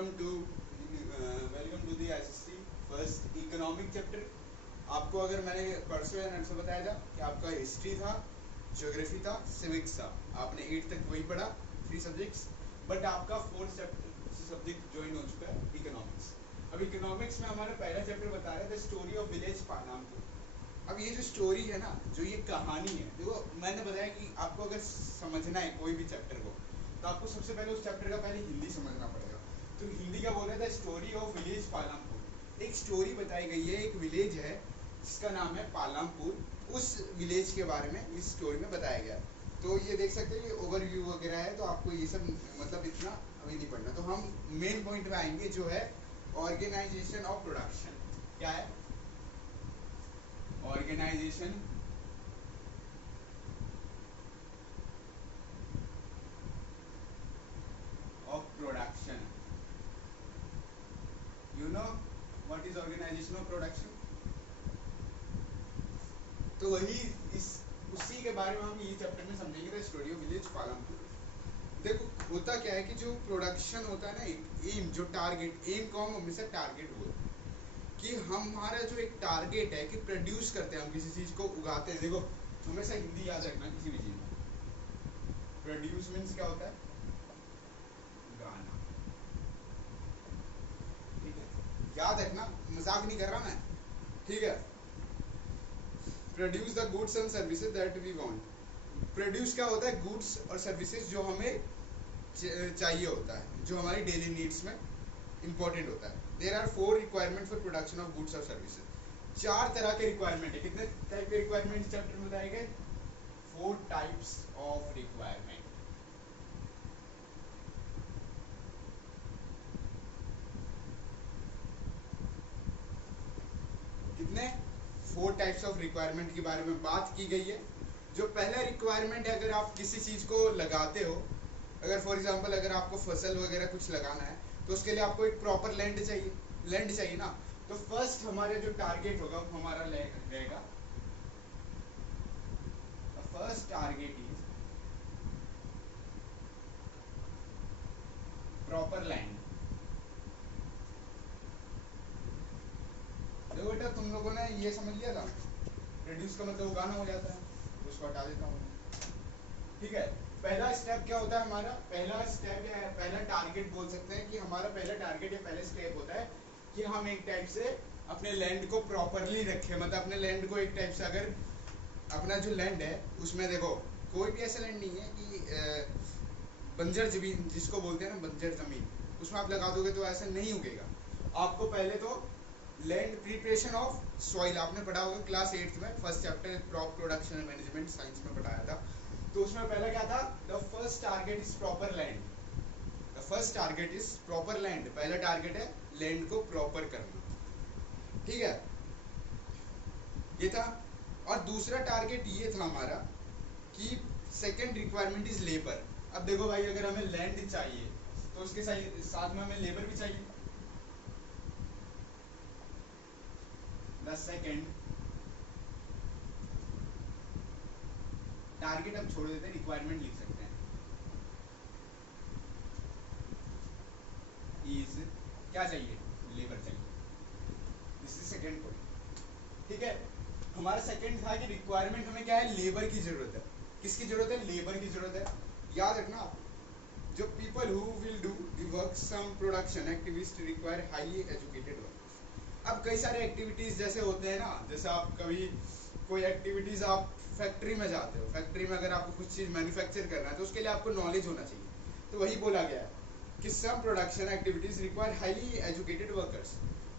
Welcome to the SSC first economic chapter. आपको अगर मैंने परसों या नरसों बताया था कि आपका हिस्ट्री था, ज्योग्राफी था, सिविक्स था, आपने 8 तक वही पढ़ा 3 सब्जेक्ट्स, बट आपका 4th सब्जेक्ट ज्वाइन हो चुका है इकोनॉमिक्स। अब इकोनॉमिक्स में हमारा पहला चैप्टर बता रहा है the story of village Palampur. अब ये जो स्टोरी है ना, जो ये कहानी है, देखो मैंने बताया कि आपको अगर समझना है कोई भी चैप्टर को तो आपको सबसे पहले उस चैप्टर का पहले हिंदी समझना पड़ेगा। तो हिंदी का बोल रहा है the story of village Palampur. एक स्टोरी बताई गई है, एक विलेज है जिसका नाम है पालमपुर, उस विलेज के बारे में इस स्टोरी में बताया गया है। तो ये देख सकते हैं, ये ओवरव्यू वगैरह है, तो आपको ये सब मतलब इतना अभी नहीं पढ़ना। तो हम मेन पॉइंट में आएंगे जो है ऑर्गेनाइजेशन ऑफ प्रोडक्शन। क्या है organisation of production? You know what is organisation of production? तो वही इस उसी के बारे में हम ये चैप्टर में समझेंगे the story of village Palampur. देखो होता क्या है कि जो प्रोडक्शन होता है ना, एक एम, जो टारगेट, एम को हम हमेशा टारगेट बोलते हैं कि हमारा जो एक टारगेट है कि प्रोड्यूस करते हैं, हम किसी चीज को उगाते हैं। देखो हमेशा हिंदी याद रखना किसी भी चीज में। प्रोड्यूस मीन्स क्या होता है? गाना। ठीक है, याद रखना, मजाक नहीं कर रहा मैं। ठीक है, produce the goods and services that we want. Produce क्या होता है? गुड्स और सर्विसेज जो हमें चाहिए होता है, जो हमारी डेली नीड्स में इंपॉर्टेंट होता है। There are 4 requirement for production of goods और सर्विसेज। 4 तरह के रिक्वायरमेंट है। कितने टाइप के रिक्वायरमेंट चैप्टर में बताए गए? 4 टाइप्स ऑफ रिक्वायरमेंट। कितने? 4 टाइप्स ऑफ रिक्वायरमेंट के बारे में बात की गई है। जो पहला रिक्वायरमेंट है, अगर आप किसी चीज को लगाते हो, अगर फॉर एग्जांपल अगर आपको फसल वगैरह कुछ लगाना है तो उसके लिए आपको एक प्रॉपर लैंड चाहिए, लैंड चाहिए ना। तो फर्स्ट हमारे जो टारगेट होगा वो हमारा रहेगा, first target is proper land. देखो बेटा, तुम लोगों ने ये समझ लिया था, प्रोड्यूस का मतलब उगाना हो जाता है, तो उसको हटा देता हूँ। ठीक है, पहला स्टेप क्या होता है हमारा? पहला स्टेप क्या है? पहला टारगेट बोल सकते हैं कि हमारा पहला टारगेट या पहला स्टेप होता है कि हम एक टाइप से अपने लैंड को प्रॉपरली रखें। मतलब अपने लैंड को एक टाइप से, अगर अपना जो लैंड है उसमें देखो कोई भी ऐसा लैंड नहीं है कि बंजर जमीन जिसको बोलते हैं ना, बंजर जमीन, उसमें आप लगा दोगे तो ऐसा नहीं उगेगा। आपको पहले तो लैंड प्रिपरेशन ऑफ सॉइल आपने पढ़ा होगा क्लास 8th में, first chapter crop production management science में पढ़ाया था। तो उसमें पहला क्या था? The first target is proper land. The first target is proper land. पहला टारगेट है लैंड को प्रॉपर करना। ठीक है, ये था। और दूसरा टारगेट ये था हमारा कि सेकेंड रिक्वायरमेंट इज लेबर। अब देखो भाई, अगर हमें लैंड चाहिए तो उसके साथ में हमें लेबर भी चाहिए। द सेकेंड टारगेट अब छोड़ देते हैं, रिक्वायरमेंट लिख सकते हैं, इज क्या चाहिए? लेबर चाहिए। This is second point. ठीक है, हमारा सेकेंड था कि रिक्वायरमेंट हमें क्या है? लेबर की जरूरत है। किसकी जरूरत है? लेबर की जरूरत है। याद रखना, जो people who will do the work some production activist require highly educated work. अब कई सारे एक्टिविटीज जैसे होते हैं ना, जैसे आप कभी कोई एक्टिविटीज आप फैक्ट्री में जाते हो, फैक्ट्री में अगर आपको कुछ चीज मैन्युफैक्चर करना है तो उसके लिए आपको नॉलेज होना चाहिए। तो वही बोला गया है कि some production activities require highly educated workers.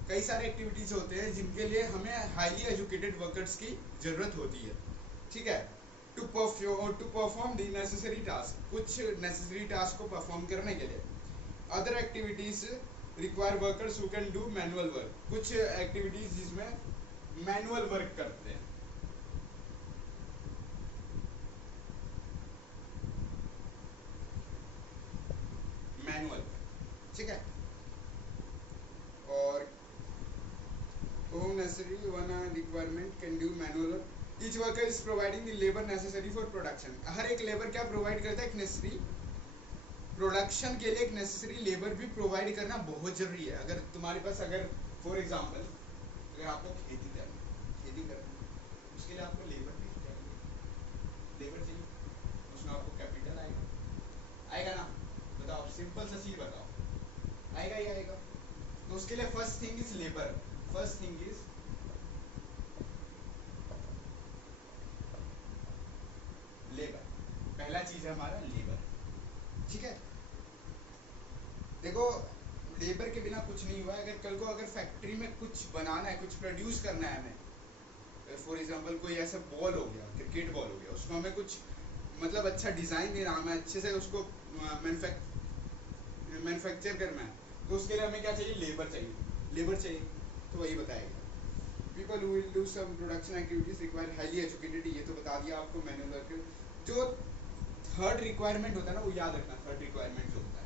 कई सारे एक्टिविटीज होते हैं जिनके लिए हमें हाईली एजुकेटेड वर्कर्स की जरूरत होती है। ठीक है, to perform the necessary task, कुछ नेसेसरी टास्क को परफॉर्म करने के लिए। Other activities require workers who can do manual work, कुछ एक्टिविटीज जिसमें मैनुअल वर्क करते हैं। मैनुअल, ठीक है। और home necessary one requirement can do manual work. Each worker is providing the labor necessary for production. हर एक लेबर क्या provide करता है? एक नेसेसरी प्रोडक्शन के लिए एक नेसेसरी लेबर भी प्रोवाइड करना बहुत जरूरी है। अगर तुम्हारे पास, अगर फॉर एग्जांपल अगर आपको खेती करनी उसके लिए आपको लेबर भी चाहिए, उसमें आपको कैपिटल आएगा ना? बताओ, सिंपल सा चीज बताओ, आएगा ही आएगा। तो उसके लिए first thing is labour, first thing is labour, पहला चीज है हमारा लेबर। ठीक है, देखो लेबर के बिना कुछ नहीं हुआ। अगर कल को अगर फैक्ट्री में कुछ बनाना है, कुछ प्रोड्यूस करना है हमें, फॉर एग्जांपल कोई ऐसा बॉल हो गया, क्रिकेट बॉल हो गया, उसको हमें कुछ मतलब अच्छा डिज़ाइन देना, हमें अच्छे से उसको मैन्युफैक्चर करना है, तो उसके लिए हमें क्या चाहिए? लेबर चाहिए। तो वही बताएगा, people who will do some production activities require highly educated, ये तो बता दिया आपको मैनुअल वर्कर। जो थर्ड रिक्वायरमेंट होता है ना, वो याद रखना, थर्ड रिक्वायरमेंट जो होता है,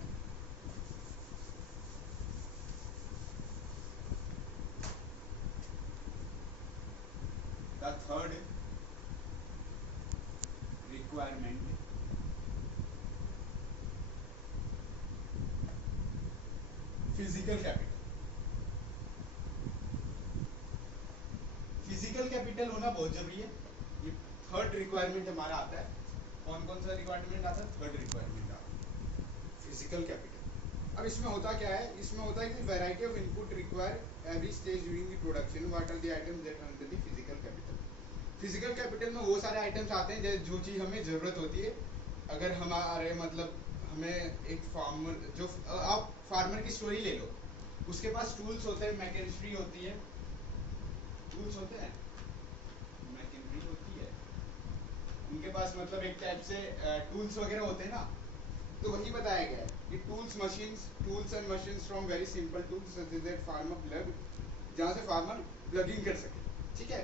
the third requirement physical capital. Physical capital होना बहुत जरूरी है। ये थर्ड रिक्वायरमेंट हमारा आता है। कौन कौन सा रिक्वायरमेंट आता है? थर्ड रिक्वायरमेंट आता है फिजिकल कैपिटल। अब इसमें होता क्या है? इसमें होता है कि variety of input require every stage during the production, what are the items that are under the physical capital. Physical capital में वो सारे आइटम्स आते हैं जो चीज़ हमें ज़रूरत होती है। अगर हमारे मतलब हमें एक फार्मर, जो आप फार्मर की स्टोरी ले लो, उसके पास टूल्स होते हैं, मैकेनिस्ट्री होती है, टूल्स होते हैं, मैकेनिस्ट्री होती है उनके पास, मतलब एक टाइप से टूल्स वगैरह होते हैं ना। तो वही बताया गया है कि tools and machines from very simple tools such as that farmer plug, जहाँ से फार्मर प्लगिंग कर सके। ठीक है,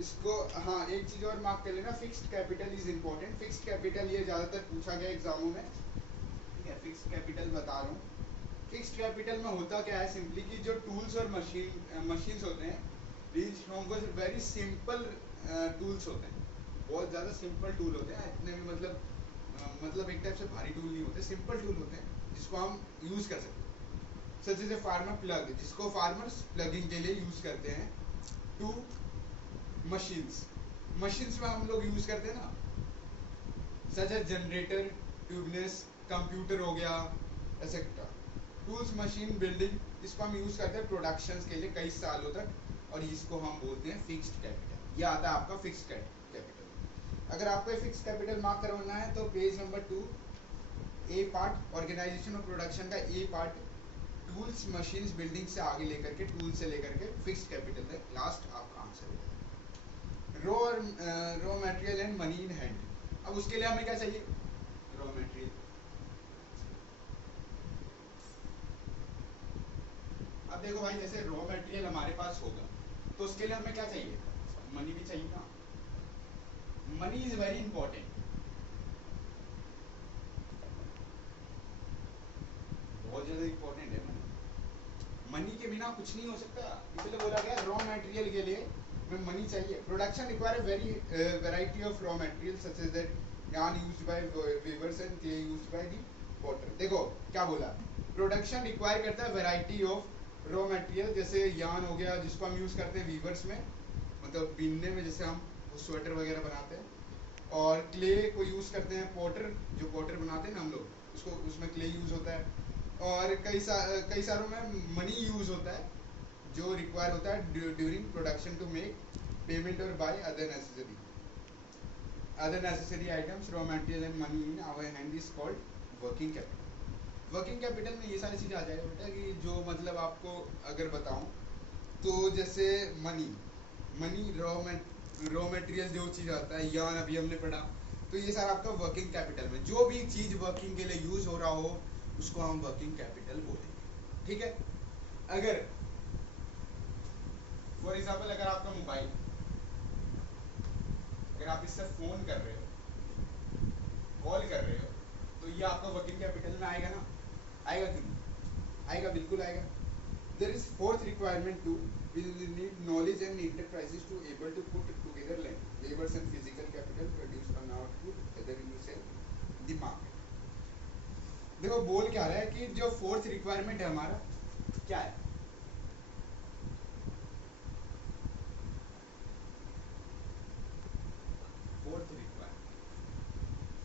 इसको हाँ एक चीज और मार्क कर लेना, fixed capital is important. Fixed capital ये ज्यादातर पूछा गया एग्जामों में। ठीक है, फिक्स्ड कैपिटल बता रहा हूँ। फिक्स्ड कैपिटल में होता क्या है सिंपली कि जो टूल्स और मशीन्स होते हैं, these from very simple tools होते हैं, बहुत ज़्यादा सिंपल टूल होते हैं, इतने भी मतलब एक टाइप से भारी टूल नहीं होते, सिंपल टूल होते हैं जिसको हम यूज़ कर सकते हैं। Such as a farmer plug, जिसको फार्मर्स प्लगिंग के लिए यूज़ करते हैं। टू मशीन्स में हम लोग यूज़ करते हैं ना, such as generator, tubeless, computer हो गया, एक्सेट्रा। टूल्स मशीन बिल्डिंग, इसको हम यूज़ करते हैं प्रोडक्शंस के लिए कई सालों तक, और इसको हम बोलते हैं फिक्स्ड कैपिटल। ये आता है आपका फिक्स्ड कैपिटल। अगर आपको फिक्स्ड कैपिटल मार्क करवाना है तो पेज नंबर 2, ए पार्ट, ऑर्गेनाइजेशन और प्रोडक्शन का ए पार्ट, टूल्स मशीन्स बिल्डिंग से आगे लेकर के, टूल से लेकर के फिक्स्ड कैपिटल तक, लास्ट आपका आंसर हो जाएगा। Raw material and money in hand. अब उसके लिए हमें क्या चाहिए? Raw material. अब देखो भाई, जैसे रॉ मटेरियल हमारे पास होगा तो उसके लिए हमें क्या चाहिए? मनी भी चाहिए ना। मनी इज वेरी इंपॉर्टेंट, बहुत ज्यादा इंपॉर्टेंट है मनी। मनी के बिना कुछ नहीं हो सकता, इसलिए बोला गया रॉ मटेरियल के लिए में मनी चाहिए। Production require very variety of raw material such as that yarn used by weavers and clay used by the potter। देखो क्या बोला, प्रोडक्शन रिक्वायर करता है वैरायटी ऑफ रॉ मटेरियल, जैसे यार्न हो गया जिसको हम यूज करते हैं वीवर्स में, मतलब बीनने में, जैसे हम स्वेटर वगैरह बनाते हैं, और क्ले को यूज करते हैं, पॉटर, जो पॉटर बनाते हैं ना हम लोग, उसको, उसमें क्ले यूज होता है। और कई सारों में मनी यूज होता है, जो रिक्वायर होता है during production to make payment और buy other necessary items, raw material and money in our hand is called working capital। Working capital में ये सारी चीज़ें आ जाएगा बेटा, कि जो मतलब आपको अगर बताऊं तो जैसे मनी रॉ मटेरियल जो चीज़ आता है, यान अभी हमने पढ़ा, तो ये सारा आपका वर्किंग कैपिटल में, जो भी चीज़ वर्किंग के लिए यूज हो रहा हो उसको हम वर्किंग कैपिटल बोलेंगे। ठीक है, अगर फॉर एग्जाम्पल अगर आपका मोबाइल, अगर आप इससे फोन कर रहे हो, कॉल कर रहे हो, तो ये आपका वर्किंग कैपिटल में आएगा ना? आएगा कि नहीं आएगा? बिल्कुल आएगा। There is fourth requirement too, we will need knowledge and enterprises to able to put together labors and physical capital produce an output whether you sell the market। देखो बोल क्या रहा है कि जो फोर्थ रिक्वायरमेंट है हमारा क्या है,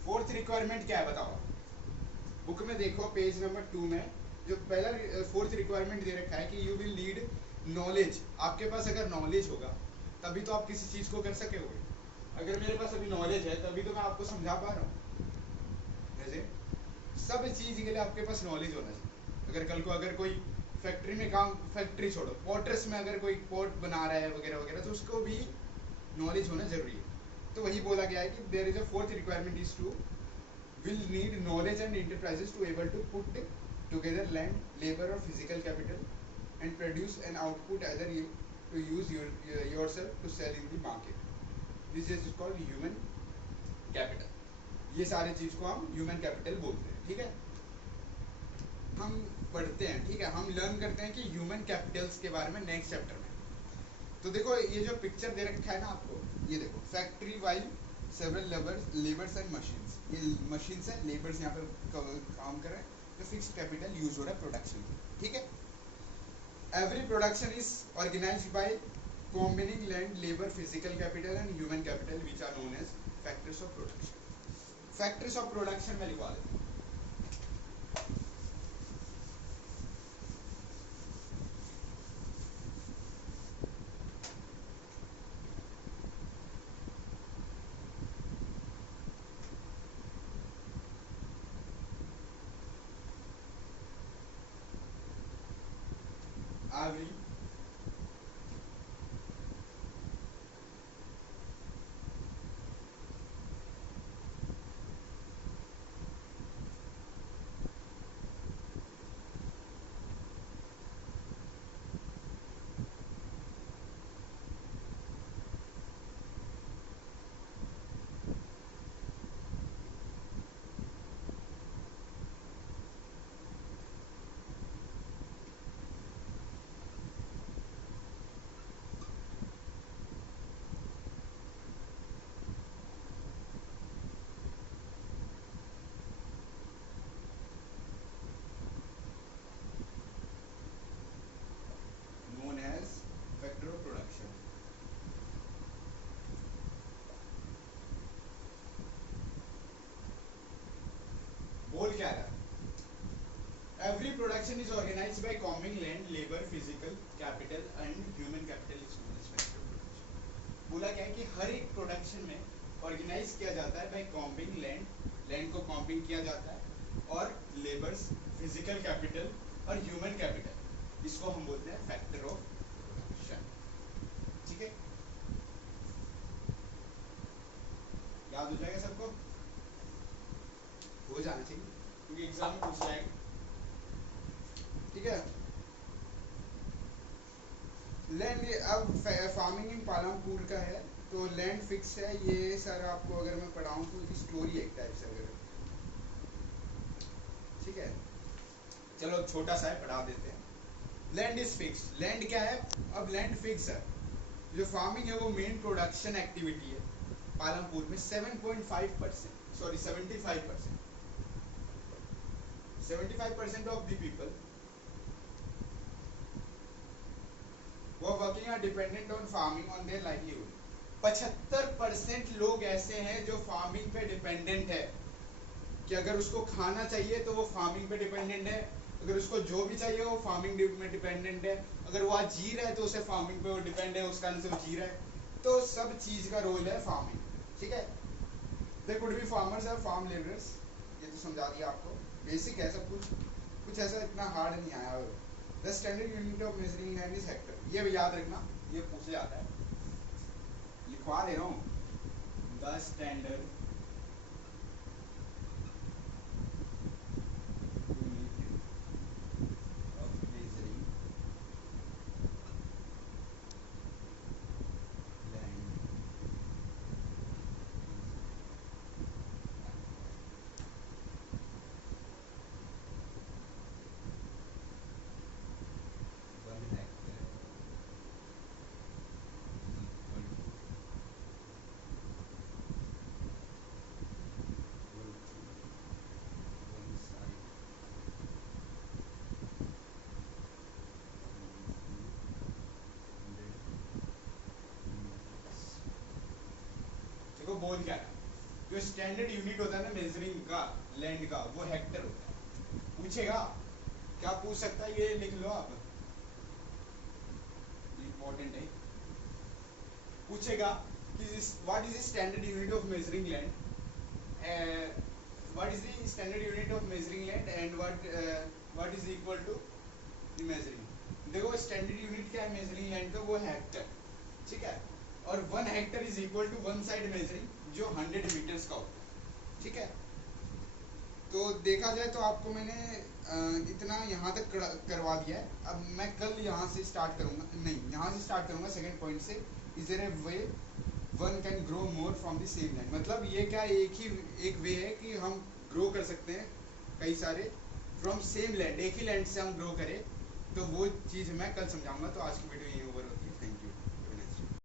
फोर्थ रिक्वायरमेंट क्या है बताओ। बुक में देखो पेज नंबर 2 में जो पहला फोर्थ रिक्वायरमेंट दे रखा है कि यू विल नीड नॉलेज। आपके पास अगर नॉलेज होगा तभी तो आप किसी चीज को कर सके होगे। अगर मेरे पास अभी नॉलेज है तभी तो मैं आपको समझा पा रहा हूँ। जैसे सब चीज के लिए आपके पास नॉलेज होना चाहिए। अगर कल को अगर कोई फैक्ट्री में काम, फैक्ट्री छोड़ो, पॉटर्स में अगर कोई पॉट बना रहा है वगैरह वगैरह तो उसको भी नॉलेज होना जरूरी है। तो वही बोला गया है कि there is a fourth requirement is to will need knowledge and enterprises to able to put together land, labor or physical capital and produce an output either you to use yourself to sell in the market. This is called human capital. ये सारे चीज को हम human capital बोलते हैं। ठीक है, हम पढ़ते हैं, ठीक है, हम लर्न करते हैं कि ह्यूमन कैपिटल्स के बारे में नेक्स्ट चैप्टर में। तो देखो ये जो पिक्चर दे रखा है ना आपको, ये देखो factory while several labours and machines, ये मशीन्स है, लेबर्स यहाँ पे काम कर रहे हैं, तो फिक्स कैपिटल यूज हो रहा है प्रोडक्शन में। ठीक है, every production is organised by combining land, labour, physical capital and human capital which are known as factors of production. Factors of production में लिखवा देते हैं। Every known as factor of production। बोल क्या रहा है, every production is organised by combing land, labour, physical capital and human capital is known as factor of production. बोला क्या है कि हर एक प्रोडक्शन में ऑर्गेनाइज किया जाता है बाय कॉम्बिंग लैंड, लैंड को कॉम्बिंग किया जाता है, और लेबर्स, फिजिकल कैपिटल और ह्यूमन कैपिटल, इसको हम बोलते हैं फैक्टर ऑफ प्रोडक्शन। ठीक है, याद हो जाएगा सबको, हो जाना चाहिए क्योंकि एग्जाम में पूछ जाएगा। ठीक है, लैंड अब फार्मिंग इन पालमपुर का है तो लैंड फिक्स है। ये सर आपको अगर मैं पढ़ाऊँ तो स्टोरी एक टाइप से अगर, ठीक है, चलो छोटा सा है पढ़ा देते हैं। लैंड इज फिक्स, लैंड क्या है, अब लैंड फिक्स है। जो फार्मिंग है वो मेन प्रोडक्शन एक्टिविटी है पालमपुर में। 7.5%, सॉरी 75%, 75% ऑफ द पीपल वो working are dependent on farming on their livelihood. 75% लोग ऐसे हैं जो फार्मिंग पे डिपेंडेंट है, कि अगर उसको खाना चाहिए तो वो फार्मिंग पे डिपेंडेंट है, अगर उसको जो भी चाहिए वो फार्मिंग में डिपेंडेंट है, अगर वो आज जी रहा है तो उसे फार्मिंग पे वो डिपेंड है, उस कारण से वो जी रहा है। तो सब चीज का रोल है फार्मिंग। ठीक है, दे कुड बी फार्मर्स और फार्म लेबरर्स, ये तो समझा दिया आपको, बेसिक है सब कुछ, कुछ ऐसा इतना हार्ड नहीं आया। The standard unit of measuring land is Hector, ये भी याद रखना, ये पूछे जाता है, लिखवा दे रहा हूँ। द स्टैंडर्ड बोल क्या रहा है, जो स्टैंडर्ड यूनिट होता है ना मेजरिंग का लैंड का, वो हेक्टर होता है। पूछेगा, क्या पूछ सकता है, ये लिख लो आप, इंपॉर्टेंट है। पूछेगा कि what is the standard unit of measuring land, what is the standard unit of measuring land and what is equal to the measuring. देखो स्टैंडर्ड यूनिट क्या है मेजरिंग लैंड का, वो हेक्टर, ठीक है। और 1 hectare is equal to 1 side measuring, जो 100 metres का होता है, ठीक है। तो देखा जाए तो आपको मैंने इतना यहाँ तक करवा दिया है। अब मैं कल यहाँ से स्टार्ट करूँगा, नहीं यहाँ से स्टार्ट करूँगा सेकंड पॉइंट से, is there a way one can grow more from the same land. मतलब ये क्या एक वे है कि हम ग्रो कर सकते हैं कई सारे फ्रॉम सेम लैंड, एक ही लैंड से हम ग्रो करें, तो वो चीज़ मैं कल समझाऊंगा। तो आज की वीडियो यही ओवर होती है।